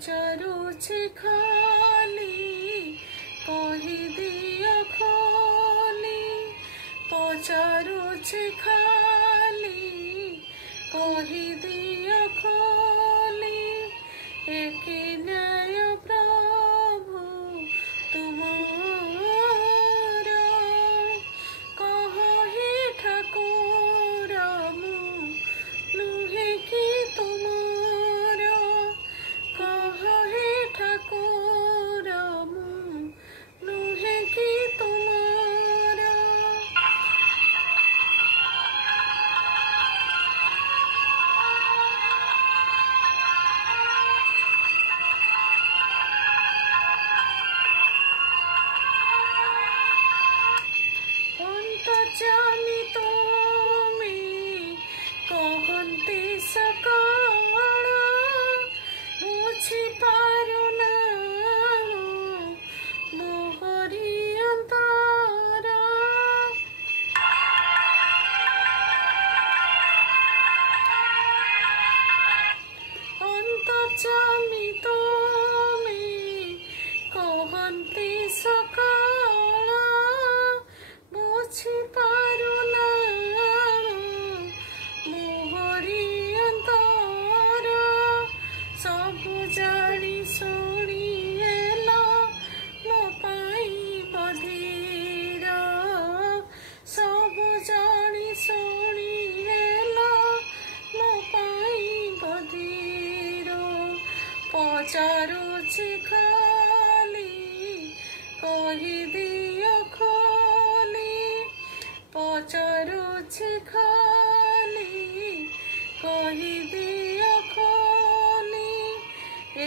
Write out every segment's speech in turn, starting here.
पचारुछि खाली कहि दियो खोली पचारुछि खाली कहि दियो खोली एक न्याय प्रभु तुमरा कहि ठाकुर मु नुहे कि तुमरा कहि ठाकुर मु नुहे कि तुमरा। जानी तुम्हें कहते सकाळ बुझी पारुना मोहरी अंतरा जानी तुम्हें कहते सकाळ बुझी पारुना मोहरी अंतरा सबु जानी शुणी हेला मो पाई बधीर सबु जानी शुणी हेला मो पाई बधीर पचारुछि खाली कहि दियो खोली पचारुछि खाली कहि दियो खोली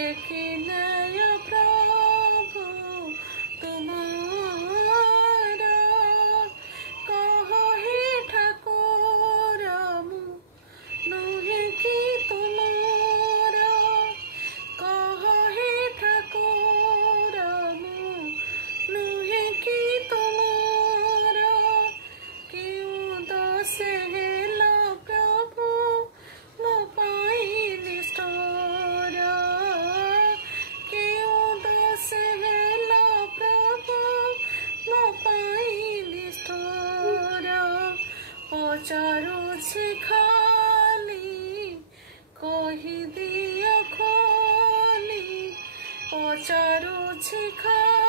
एक न्याय प्रभु तुमरा कहि ठाकुर मु नुहे कि तुमरा कहि ठाकुर मु नुहे कि तुमरा क्यों दस हेला प्रभु मो पाई निष्ठुरा क्यों दस हेला प्रभु मो पाई निष्ठुरा पचारुछि खाली कहि दियो खोली पचारुछि खाली